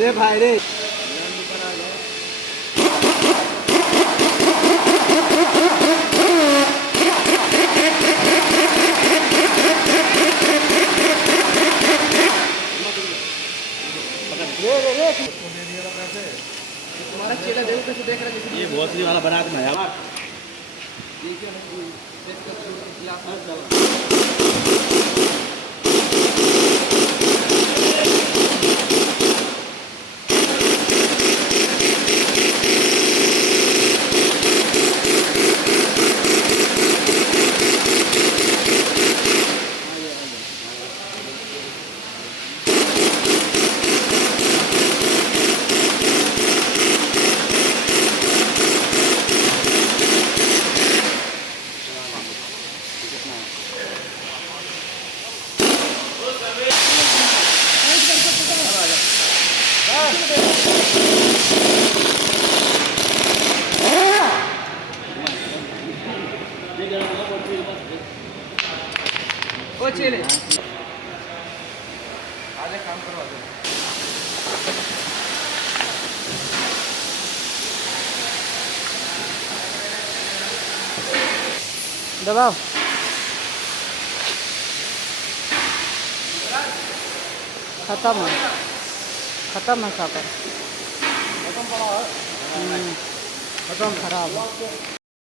रे भाई रे रे रे रे तुम्हारा चेला देखो कैसे देख रहा है जैसे ये भोसड़ी वाला बारात में है यार। देखिए ना देख कर खिलाफ ओ चले आधे काम करवा दो दबाओ खत्म है साकर खत्म खराब